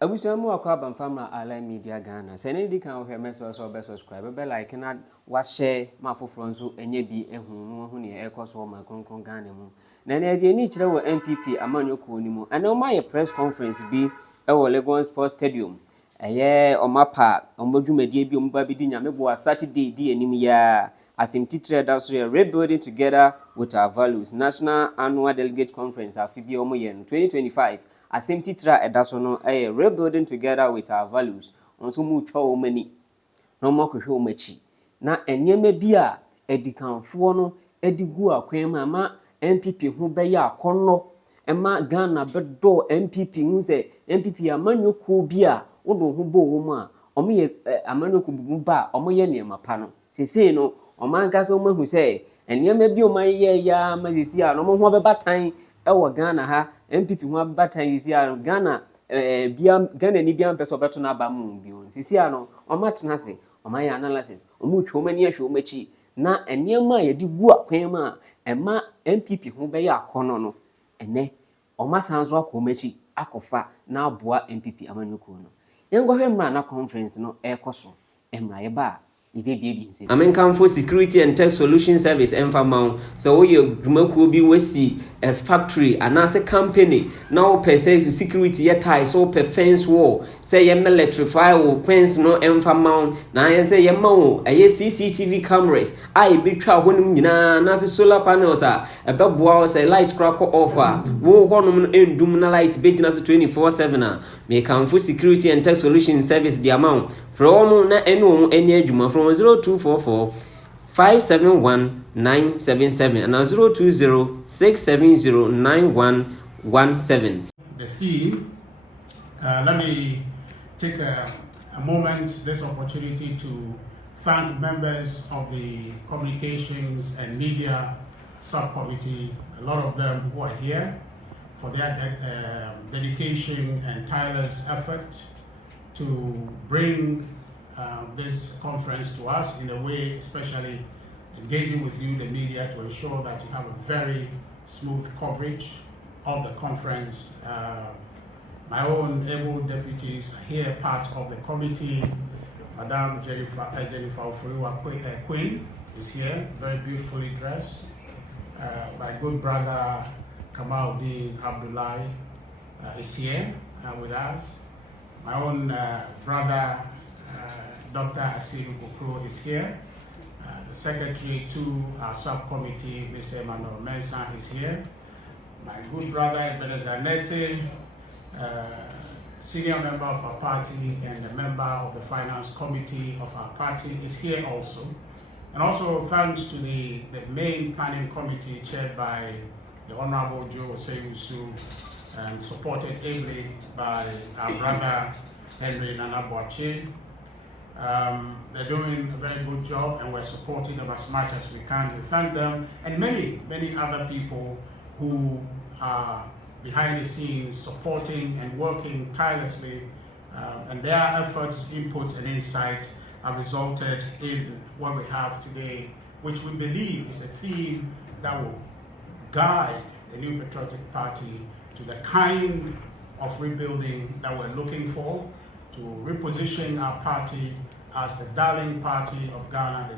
Abusiamu akwa banfama ala media Ghana. Sene di kan ohwe message so be subscribe be like na wa share ma foforo nso enye bi ehunu hu ne ekoso ma kronkron Ghana mu. Na na de ni kire wo NPP amanyoko ni mu. Ana o ma ye press conference bi e wo Lagos Sports Stadium. Eye o mapa omodwumadie bi omba bi di nyame bo Saturday di anim ya asemtitire da so rebuilding together with our values national annual delegate conference afibi omo ye 2025 asemtitire edaso no rebuilding together with our values onso mu twa o mani no makohwe o machi na enyema bi a edikanfo no edigu akwan ma NPP ho be ya akonno ema Ghana bedo NPP hu se NPP amanyoko bi a wodo ho bo wo mu a omo ye amanyoko bubu ba omo ye ne mapa no sesei no omanka so mahu se enyema bi o man ye ya mazisi a no mo ho bebatan ewo Ghana ha NPP ho bebatan yisi a Ghana Ghana ni bia mpeso beto na aba mu bi on sisi ano omatena se omanya analysis omu twomani ahwe omachi na enema ye di gu akwan ma ema NPP ho be ya akono no ene omasanzo akomachi akofa na aboa NPP amanyoko no yengohwe mra na conference no ekoso emra ye ba Amenkamfo Security and Tech Solution Service Enfamount. So we Dumaku be wesi a factory and as a company. Now per se security yet tie so per fence wall. Say ye electrify or fence no Enfamount. Na yen say ye mo a CCTV cameras. I be tra when na solar panels are a bebwa say light cracker offer. Wo honum en dumna light business 24/7. Mekamfo Security and Tech Solution Service the amount from na enu enye adwuma from 0244 571 977 and 020 670 9117. The theme, let me take a moment, this opportunity to thank members of the Communications and Media Subcommittee, a lot of them who are here, for their dedication and tireless effort to bring this conference to us in a way, especially engaging with you, the media, to ensure that you have a very smooth coverage of the conference. My own able deputies are here, part of the committee. Madam Jennifer Queen is here, very beautifully dressed. My good brother Kamaldeen Abdullahi is here with us. My own brother Dr. Asiru Kukro is here. The secretary to our subcommittee, Mr. Emmanuel Mensah, is here. My good brother Ebenezer Nete, senior member of our party and a member of the finance committee of our party, is here also. And also thanks to the main planning committee chaired by the Honorable Joe Oseyusu and supported ably by our brother Henry Nanabuache. They're doing a very good job and we're supporting them as much as we can. We thank them and many other people who are behind the scenes supporting and working tirelessly, and their efforts, input and insight have resulted in what we have today, which we believe is a theme that will guide the New Patriotic Party to the kind of rebuilding that we're looking for, to reposition our party as the darling party of Ghana,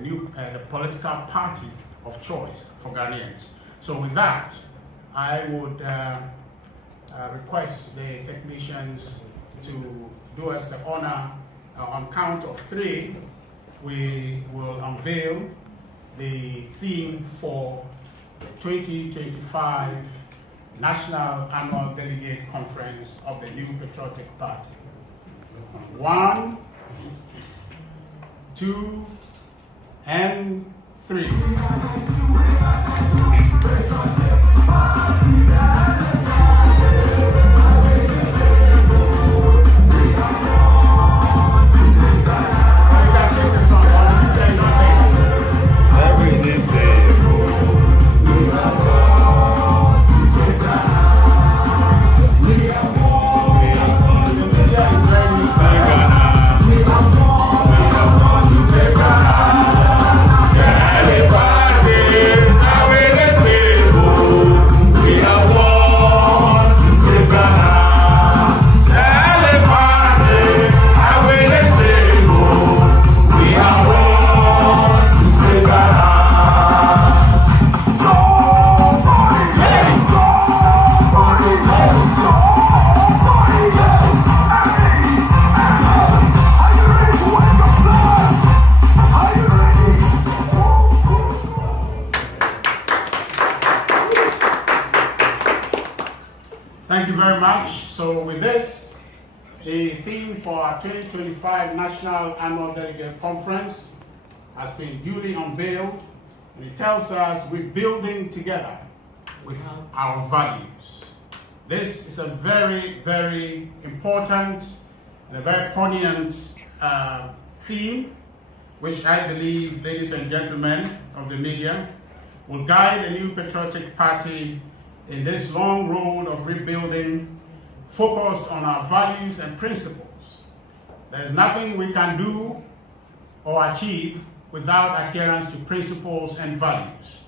the political party of choice for Ghanaians. So with that, I would request the technicians to do us the honor. On count of 3, we will unveil the theme for the 2025 National Annual Delegate Conference of the New Patriotic Party. 1, 2, and 3. We the theme for our 2025 National Annual Delegate Conference has been duly unveiled, and it tells us we're building together with our values. This is a very, very important and a very poignant theme, which I believe, ladies and gentlemen of the media, will guide the new patriotic party in this long road of rebuilding focused on our values and principles. There is nothing we can do or achieve without adherence to principles and values.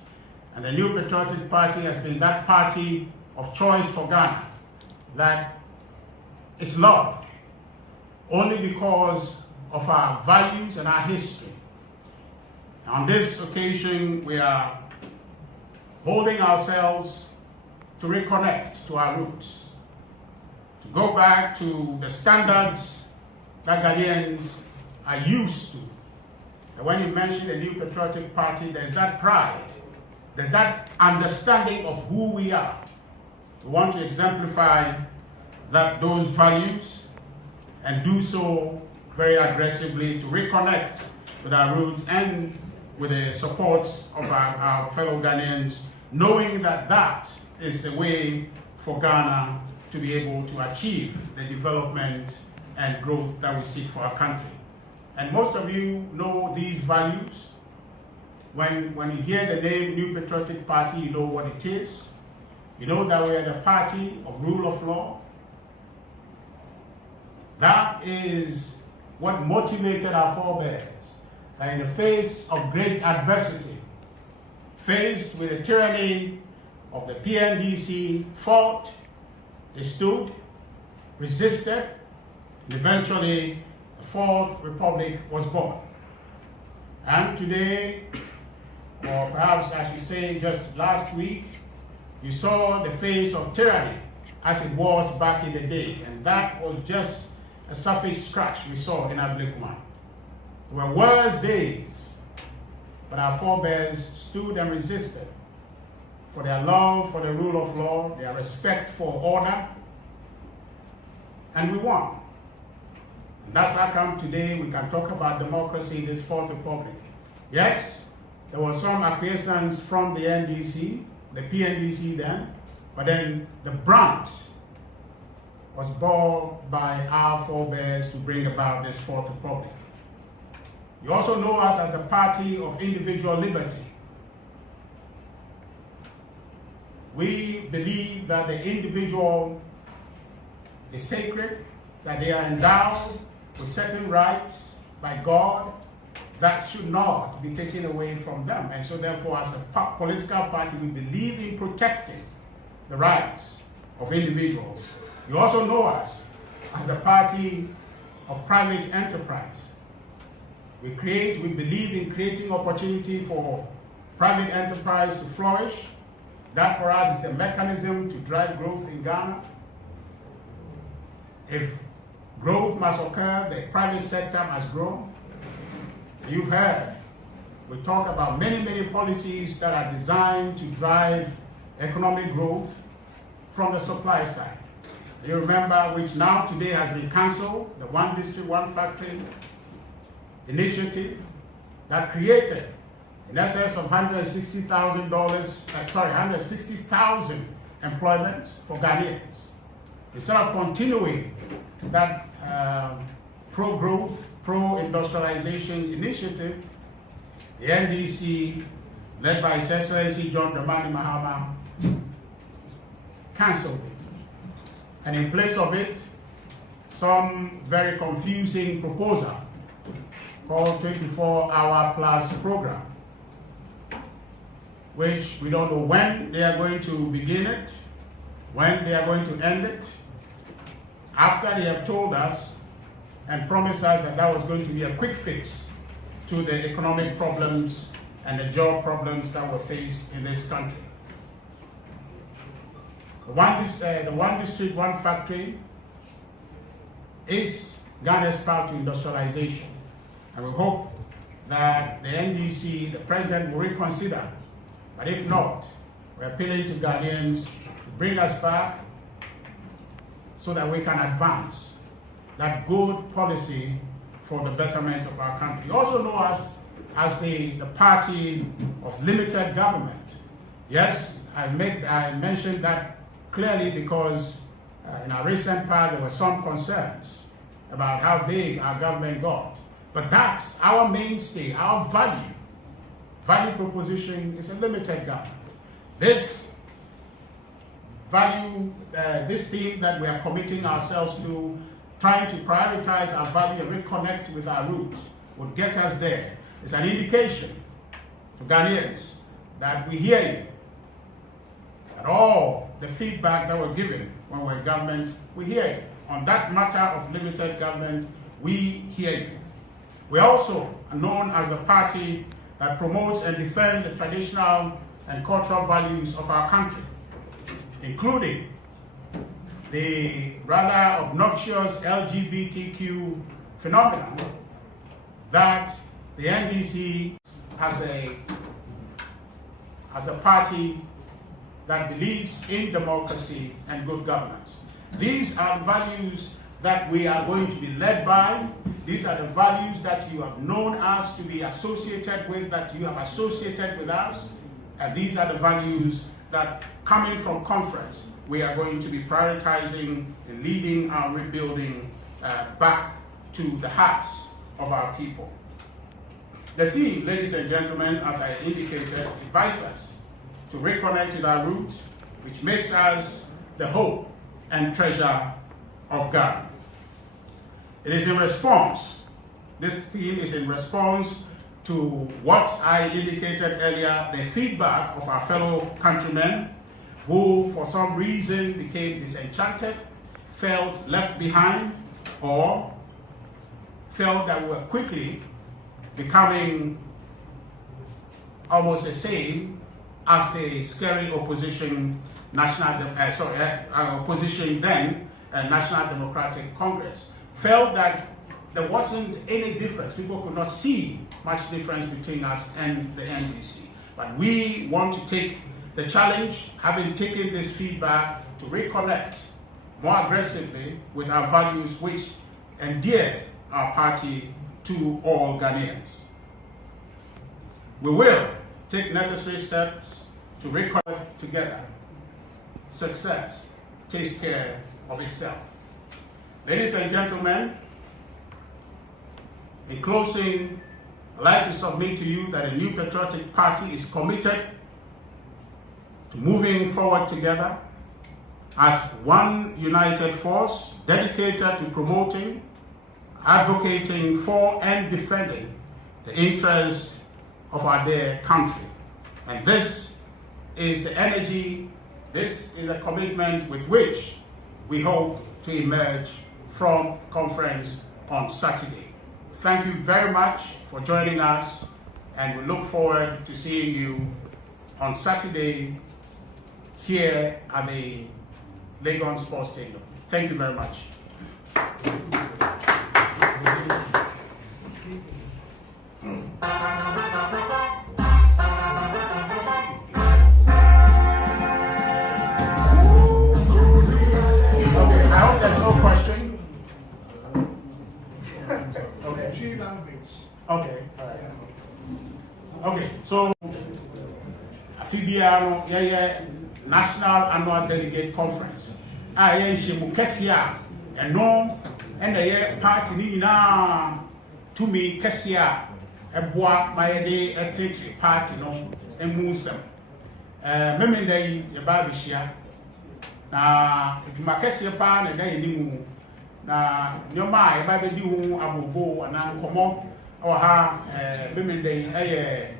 And the new patriotic party has been that party of choice for Ghana that is loved only because of our values and our history. On this occasion, we are holding ourselves to reconnect to our roots, to go back to the standards that Ghanaians are used to. And when you mention the new patriotic party, there's that pride, there's that understanding of who we are. We want to exemplify those values and do so very aggressively to reconnect with our roots and with the support of our fellow Ghanaians, knowing that that is the way for Ghana to be able to achieve the development and growth that we seek for our country. And most of you know these values. When you hear the name New Patriotic Party, you know what it is. You know that we are the party of rule of law. That is what motivated our forebears, that in the face of great adversity, faced with the tyranny of the PNDC, fought, they stood, resisted, and eventually the Fourth Republic was born. And today, or perhaps I should say just last week, you saw the face of tyranny as it was back in the day. And that was just a surface scratch we saw in Ablikuma. There were worse days, but our forebears stood and resisted for their love for the rule of law, their respect for order, and we won. And that's how come today we can talk about democracy in this Fourth Republic. Yes, there was some acquiescence from the NDC, the PNDC then, but then the brunt was borne by our forebears to bring about this Fourth Republic. You also know us as a party of individual liberty. We believe that the individual is sacred, that they are endowed with certain rights by God that should not be taken away from them. And so therefore, as a political party, we believe in protecting the rights of individuals. You also know us as a party of private enterprise. We believe in creating opportunity for private enterprise to flourish. That for us is the mechanism to drive growth in Ghana. If growth must occur, the private sector must grow. You've heard, we talk about many, many policies that are designed to drive economic growth from the supply side. You remember, which now today has been cancelled, the One District, One Factory initiative that created in excess of $160,000 employments for Ghanaians. Instead of continuing that pro-growth, pro-industrialization initiative, the NDC, led by His Excellency John Dramani Mahama, cancelled it. And in place of it, some very confusing proposal called 24-hour plus program, which we don't know when they are going to begin it, when they are going to end it, after they have told us and promised us that that was going to be a quick fix to the economic problems and the job problems that were faced in this country. The One District, One Factory is Ghana's path to industrialization. And we hope that the NDC, the president, will reconsider. But if not, we're appealing to Ghanaians to bring us back so that we can advance. that good policy for the betterment of our country. Also known as the party of limited government. Yes, I mentioned that clearly because in our recent past there were some concerns about how big our government got. But that's our mainstay, our value proposition is a limited government. This value, this theme that we are committing ourselves to, trying to prioritize our value and reconnect with our roots, would get us there. It's an indication to Ghanaians that we hear you, that all the feedback that we're given when we're in government, we hear you. On that matter of limited government, we hear you. We're also known as the party that promotes and defends the traditional and cultural values of our country, including the rather obnoxious LGBTQ phenomenon that the NDC as a party that believes in democracy and good governance. These are the values that we are going to be led by. These are the values that you have known us to be associated with, that you have associated with us. And these are the values that, coming from conference, we are going to be prioritizing and leading our rebuilding back to the hearts of our people. The theme, ladies and gentlemen, as I indicated, invites us to reconnect with our roots, which makes us the hope and treasure of God. It is in response, this theme is in response to what I indicated earlier, the feedback of our fellow countrymen who for some reason became disenchanted, felt left behind, or felt that we were quickly becoming almost the same as the scary opposition opposition then, National Democratic Congress, felt that there wasn't any difference. People could not see much difference between us and the NDC. But we want to take the challenge, having taken this feedback, to reconnect more aggressively with our values which endeared our party to all Ghanaians. We will take necessary steps to reconnect together. Success takes care of itself. Ladies and gentlemen, in closing, I'd like to submit to you that a new patriotic party is committed to moving forward together as one united force dedicated to promoting, advocating for, and defending the interests of our dear country. And this is the energy, this is a commitment with which we hope to emerge from the conference on Saturday. Thank you very much for joining us, and we look forward to seeing you on Saturday here at the Legon Sports Stadium. Thank you very much. Okay, all right. Okay, so Afibiano, National Annual Delegate Conference. Shemukesia, and no, and the party na to me, Kessia, a bois, my day, a treaty party, no, and Musem. Memory day, a babishia. Now, if my Kessia pan and day, you now, your my baby do Abu Bo and I'm come or her women day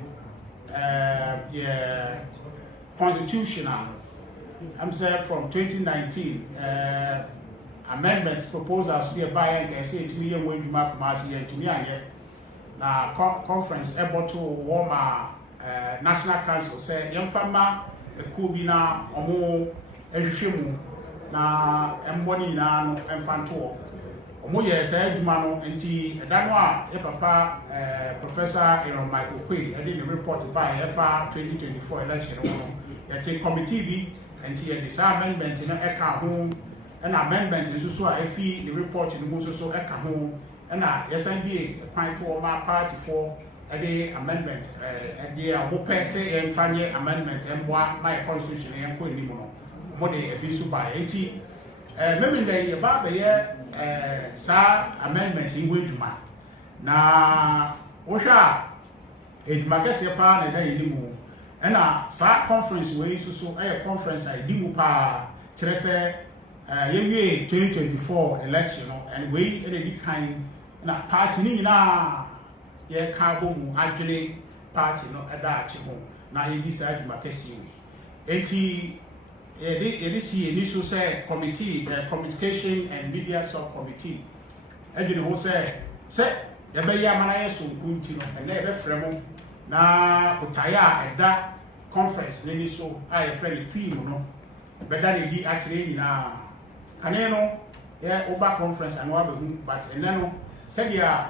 constitutional. I'm saying from 2019 amendments proposals be by and can say 2 years when you map Marcy and to me and yet now conference able to warm National Council say young farmer the Kubina or more education na embody na emfanto omo ye say adwuma no enti eda no a e papa Professor Aaron Michael Quay e dey report by FR 2024 election no ye take committee bi enti ye this amendment no e ka ho an amendment is so I feel the report in the most so eka ho and yes and be a point to my party for a day amendment a day a mope say and fanye amendment and what my constitution and ko ni mo mo de be so by 80 maybe the about the sa amendment in weduma na wo hwa eduma kese pa na da yi mu na sa conference we so conference I di mu pa kire se yewie 2024 election and we any kind na party ni na ye ka bo mu adwene party no eda achi ho na ye di sa eduma kese we enti ye see ni so say committee communication and media subcommittee edwene ho say ye be ya mana ye so nkunti no na ye be fremo na utaya eda conference ni so I friend team no be da ni di actually ni na kaneno yeah oba conference and wa be but eneno said dia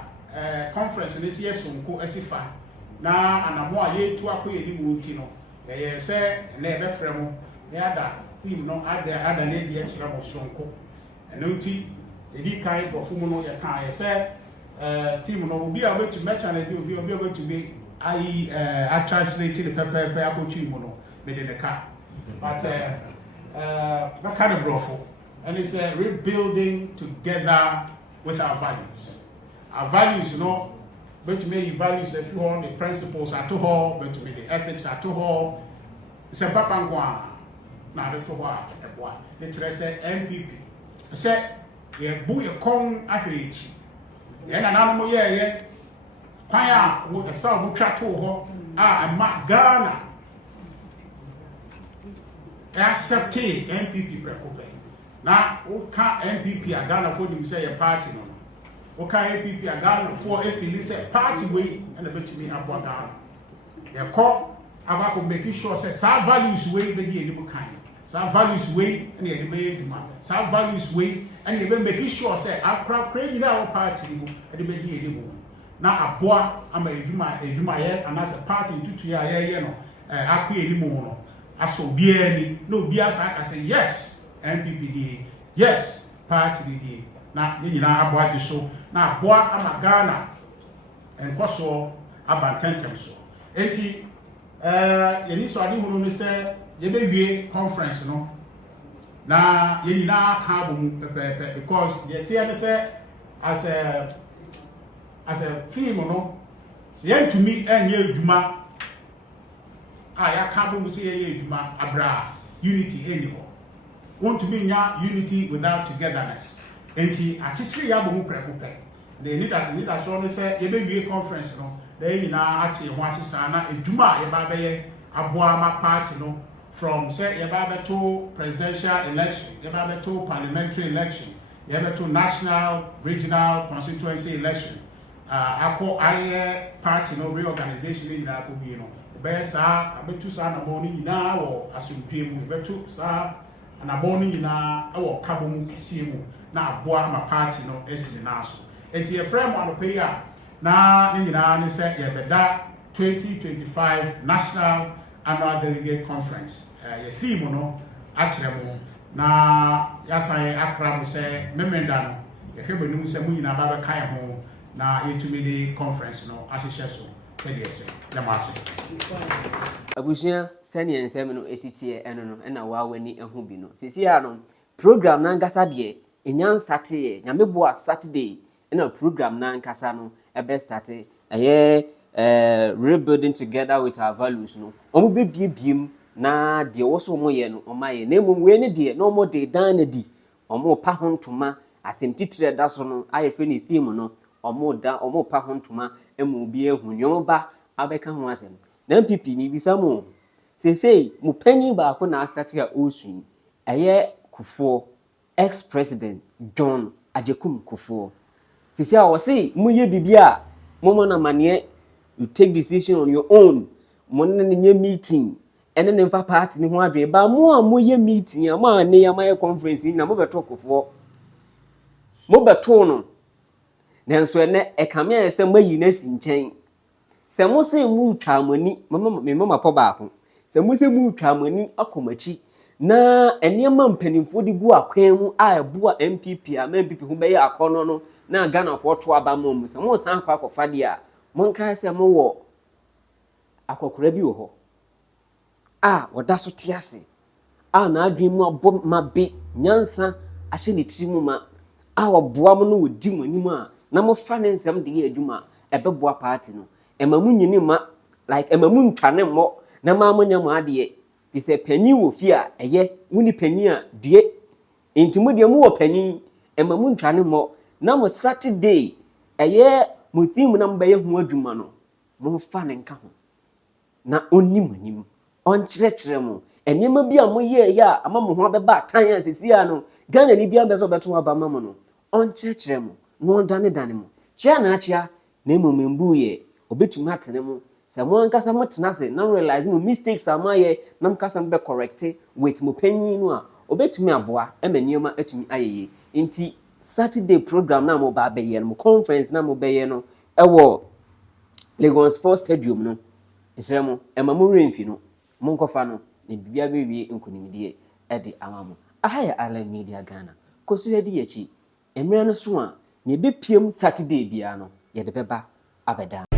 conference ni se sonko asifa na anamo a ye tu akoye ni mu nti no ye se na e be fremo ya da team no ada na di e kira mo sonko eno nti e di kai profumu no ye kan ye se team no obi a betu mecha na di obi a betu be I translated the paper akochi mu no be de ka but that kind of brofo and it's rebuilding together with our values. Our values, you know, but to me values if you want the principles at all, but to me the ethics at all. It's a papangwa. Now that's what the say NPP. I said, yeah, boo your kong ahichi. Yeah, and I'm yeah. Kwaya, a sound chateau, and Mark Ghana. Accept NPP Press Conference. Now, okay, NPP a Ghana for them say a party no. Okay, NPP a Ghana for if you say party way and a bit to me about Ghana. They call about making sure say some values way be the new kind. Some values way and the be some values way and you making sure say I create our party and the be the now a boy am a eduma ye and as a party to ya no akwe ni mo no aso bia ni no bia sa ka say yes NPP yes party di na nyina aboa so na aboa ama Ghana enkoso abantentem so enti yeni so ade hunu ni se ye bewie conference no na yenina ka bo mu pepepe because ye tie ne se as a theme no yen to me enye eduma ya ka bo mu se ye eduma abra unity anyhow want to be unity without togetherness. Enti achichiri ya bo mu preko pe. They need that so say ye be conference no. They na ati ho asesa na eduma ye ba be aboa ma party no from say ye ba be to presidential election, ye ba be to parliamentary election, ye be to national, regional, constituency election. Ako aye party no reorganization ni na ko bi no. Be sa abetu sa na mo ni na wo asumpie mu betu sa na boni na awo kabo mu kisi mu na aboa ma party no esi na so enti ye frame an pay a na ni nyina ne se ye beda 2025 national annual delegate conference ye theme no akire mu na yasaye akra mu se memenda no ye hwebe nu se mu nyina ba be kan ho na ye tumi di conference no ahihye so TDS yamase abusia sani ensem no esitie eno no na wawani ehu bi no sisi ya no program na nkasa de enyan start ye nyamebo Saturday na program na nkasa no ebe start rebuilding together with our values no omo bebiebiem na de wo so mo ye no omaye na emum we ne de no mo de dan na di omo pa hontoma asemtitire da so no aye fe ne theme no omo pa hontoma emu bi ehu nyoba abeka ho asem na NPP ni bisamo say mu panyin ba ko na start ya osun Kufuor ex president John Ajekum Kufuor say I was say mu ye bibia mo na mane you take decision on your own mo na nye meeting ene ne mfa party ni ho adwe ba mo ye meeting ama ne ya my conference ni na mo beto Kufuor mo beto no nanso ene ekame ese mayi na si nchen se mo se mu twamani mama po ba ko se mu se mu twamani akomachi na enema mpanimfo di gu akwan mu a eboa NPP a MPP ho bɛyɛ akɔnɔ no na Ghana fo to aba mu sɛ mo san kwa akɔfa de a monka sɛ mo wɔ akɔkora bi wɔ hɔ a wɔda so te ase a na adwen mu abɔ mabe nyansa ahyɛ ne tiri mu ma a wɔboa mo no wɔdi mo anim a na mo fa ne nsɛm de yɛ adwuma ɛbɛboa party no ɛma mo nyini ma like ɛma mo ntwane mmɔ na ma mo nyam adeɛ di sɛ panyin wɔ fi a ɛyɛ woni panyin a due ntimo de mo wɔ panyin ɛma mo ntwane mmɔ na mo Saturday ɛyɛ mo team na mo bɛyɛ ho adwuma no mo fa ne nka ho na onni mo anim ɔnkyerɛkyerɛ mo enema bi a mo yɛ ya ama mo ho abɛba tan a sesia no Ghana ni bia bɛso bɛto aba ma mo no ɔnkyerɛkyerɛ mo no dane mo kyia na akyia na emomembu yɛ obetumi atene mo sɛ mo ankasa mo tena se na realize mo mistakes amaye na mo kasa be correct with mo panyin no a obetumi aboa ema niema atumi ayeye nti Saturday program na mo ba bɛyɛ no mo conference na mo bɛyɛ no ɛwɔ Lagos Sports Stadium no esere mo ema mo remfi no mo nkɔfa no na bibia bewie nkonimdie ɛde ama mo aha yɛ Island Media Ghana koso yɛ di yachi emre no so a na ebepiem Saturday bia no yɛde bɛba abɛda